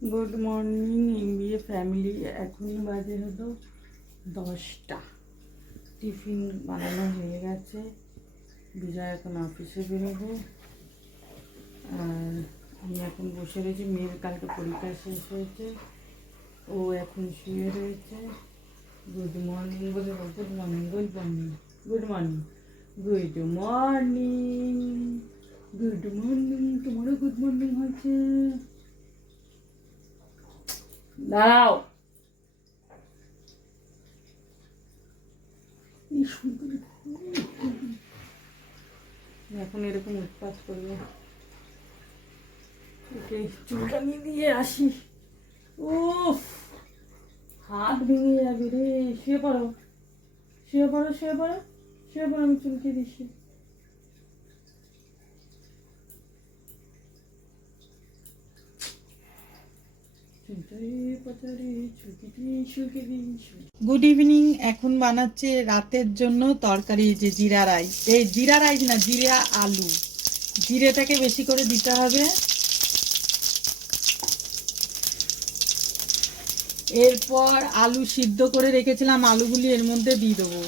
Good morning MBA family. এখন বাজে হলো 10টা। টিফিন বানানো হয়ে গেছে। বিজয় এখন অফিসে বেরোবে। আর আমি এখন বসে রয়েছি। মেয়ের কালকে পরীক্ষা শেষ হয়েছে, ও এখন শুয়ে রয়েছে। গুড মর্নিং বলে, good morning, good morning, good morning, good morning, good morning. তোমারও গুড মর্নিং হয়েছে। দাঁড়াও। এখন এরকম উৎপাত করবে। ওকে চুলকানি দিয়ে আসি। উফ, হাত ভেঙে যাবে রে। শুয়ে পড়ো, শুয়ে পড়ো, শুয়ে পড়ো, শুয়ে পড়ো, আমি চুলকে দিচ্ছি। Good evening. এখন বানাচ্ছে রাতের জন্য তরকারি, যে জিরা রাইস। এই জিরা রাইস না, জিরা আলু। জিরেটাকে বেশি করে দিতে হবে। এরপর আলু সিদ্ধ করে রেখেছিলাম, আলুগুলি এর মধ্যে দিয়ে দেবো।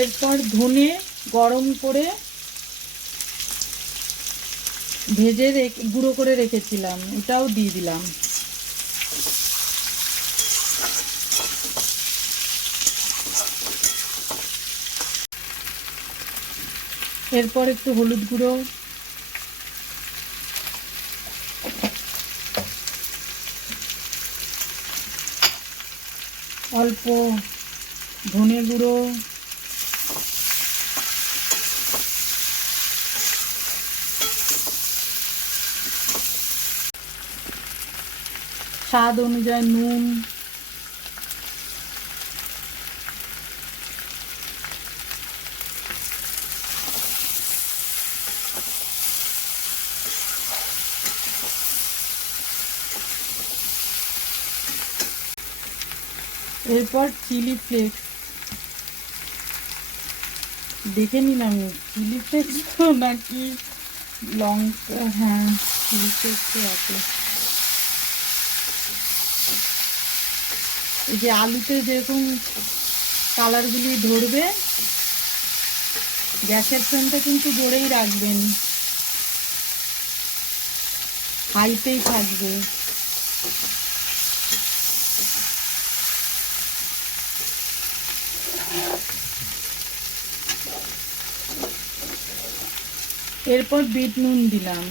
এরপর ধনে গরম করে ভেজে গুঁড়ো করে রেখেছিলাম, এটাও দিয়ে দিলাম। এরপর একটু হলুদ গুঁড়ো, অল্প ধনে গুঁড়ো, স্বাদ অনুযায়ী নুন, এরপর চিলি ফ্লেক্স। দেখে নিলাম চিলি ফ্লেক্স তো নাকি লঙ্কা। হ্যাঁ, চিলি ফ্লেক্স আছে। এই যে আলুতে যেরকম কালারগুলি ধরবে, গ্যাসের ফ্লেমটা কিন্তু জোরেই রাখবেন, হাইতেই থাকবে। এরপর বিট নুন দিলাম।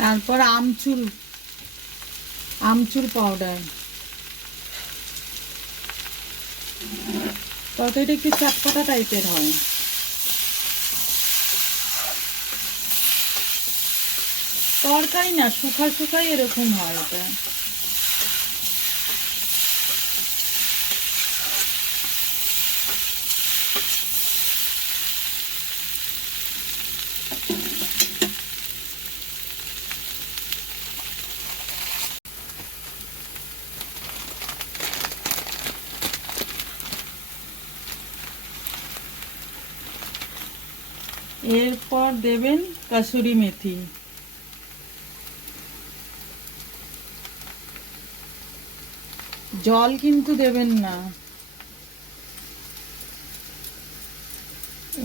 তারপর আমচুর পাউডার। তরকারিটা একটু চটপটা টাইপের হয়। তরকারি না, শুকাই এরকম হয় এটা। এরপর দেবেন কাসুরি মেথি। জল কিন্তু দেবেন না,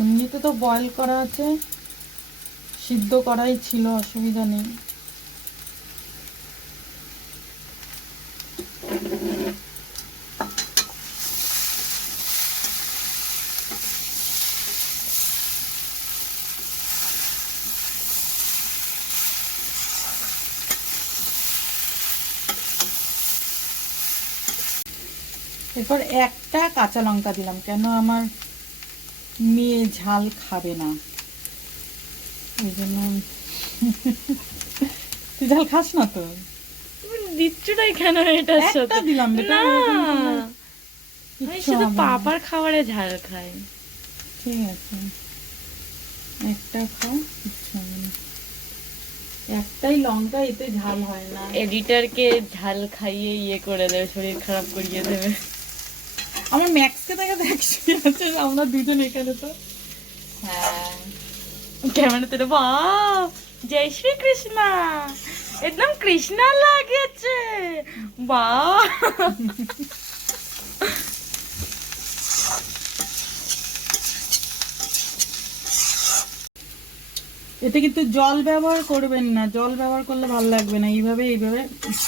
এমনিতে তো বয়েল করা আছে, সিদ্ধ করাই ছিল, অসুবিধা নেই। এরপর একটা কাঁচা লঙ্কা দিলাম, কেন আমার মেয়ে ঝাল খাবে না, ওই জন্য। তুই ঝাল খাস না তো? দিচ্ছটাই কেন এটার একটা সাথে? দিলাম বেটা, না, আমি কিচ্ছু শুধু হবে না। পাপার খাবারে ঝাল খাই। ঠিক আছে, একটা খাও, কিচ্ছু হবে না। একটাই লঙ্কা, এতে ঝাল হয় না। এডিটরকে ঝাল খাইয়ে ইয়ে করে দেবে, শরীর খারাপ করিয়ে দেবে। আমার ম্যাক্সকে দেখে দেখছি আছে, আমরা দুজন এখানে তো। হ্যাঁ, कैमरा तेरे वाह, जय श्री कृष्णा, एकदम कृष्णा लागेছে, वाह। এতে কিন্তু জল ব্যবহার করবেন না, জল ব্যবহার করলে ভালো লাগবে না। এইভাবে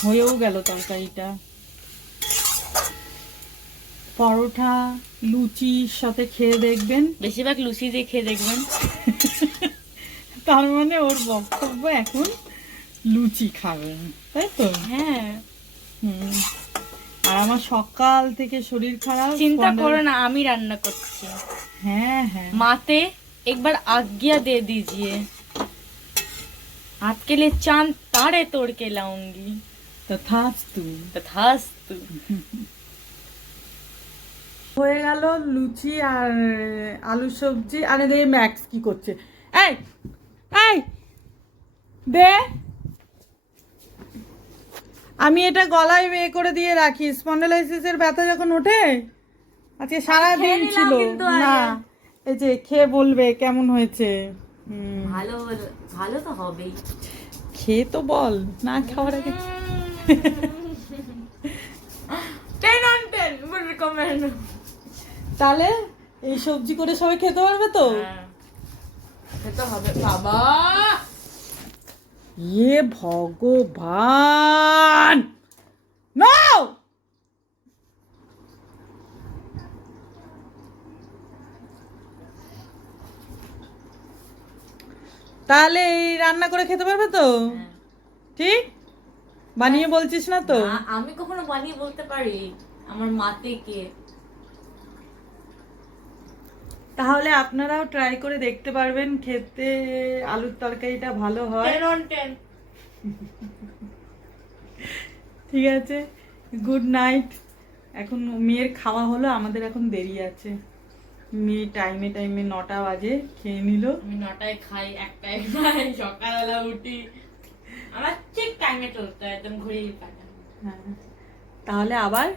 হয়েও গেল তরকারিটা। পরোটা লুচির সাথে খেয়ে দেখবেন, বেশিরভাগ লুচি দিয়ে খেয়ে দেখবেন। তার মানে ওর বক্তব্য এখন লুচি খাবেন, তাই তো? হ্যাঁ, হুম। আর আমার সকাল থেকে শরীর খারাপ, চিন্তা করো না, আমি রান্না করছি। হ্যাঁ হ্যাঁ, माते एक बार आज्ञा दे दीजिए, आपके लिए चांद तारे तोड़ के लाऊंगी, তথাস্তু। तथास्तु। হয়ে গেল লুচি আর আলু সবজি। আরে দে, ম্যাক্স কি করছে? এই এই দে, আমি এটা গলায় বের করে দিয়ে রাখি, স্পন্ডালাইসিসের ব্যথা যখন ওঠে। আজকে সারা দিন ছিল না, এই যে খেয়ে বলবে কেমন হয়েছে। ভালো ভালো তো হবেই, খেয়ে তো বল, না খাওয়ার আগে। 10 on 10 would recommend। তাহলে এই সবজি করে সবাই খেতে পারবে তো? খেতে হবে বাবা। ইয়ে ভগবান, নাও। তাহলে এই রান্না করে খেতে পারবে তো? ঠিক বানিয়ে বলছিস না তো? না, আমি কখনো বানিয়ে বলতে পারি, আমার মাতে কে। তাহলে আপনারাও ট্রাই করে দেখতে পারবেন, খেতে আলুর তরকারিটা ভালো হয়। 10 on 10। ঠিক আছে, গুড নাইট। এখন মেয়ের খাওয়া হলো, আমাদের এখন দেরি আছে। মেয়ে টাইমে টাইমে 9টা বাজে খেয়ে নিল। আমি 9টায় খাই, 1টায় খাই, সকালবেলা উঠি, আমার ঠিক টাইমে চলতে হয়, একদম ঘড়ির কাঁটা। হ্যাঁ, তাহলে আবার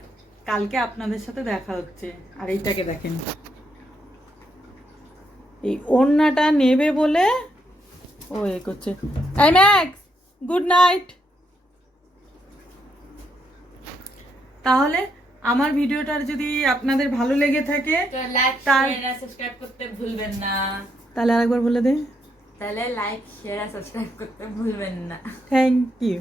কালকে আপনাদের সাথে দেখা হচ্ছে। আর এইটাকে দেখেন, এই ওড়নাটা নেবে বলে ও এ করছে। এই ম্যাক্স, গুড নাইট। তাহলে আমার ভিডিওটা যদি আপনাদের ভালো লেগে থাকে, লাইক তার- শেয়ার আর সাবস্ক্রাইব করতে ভুলবেন না। তাহলে আরেকবার বলে দে। তাহলে লাইক শেয়ার আর সাবস্ক্রাইব করতে ভুলবেন না। Thank you.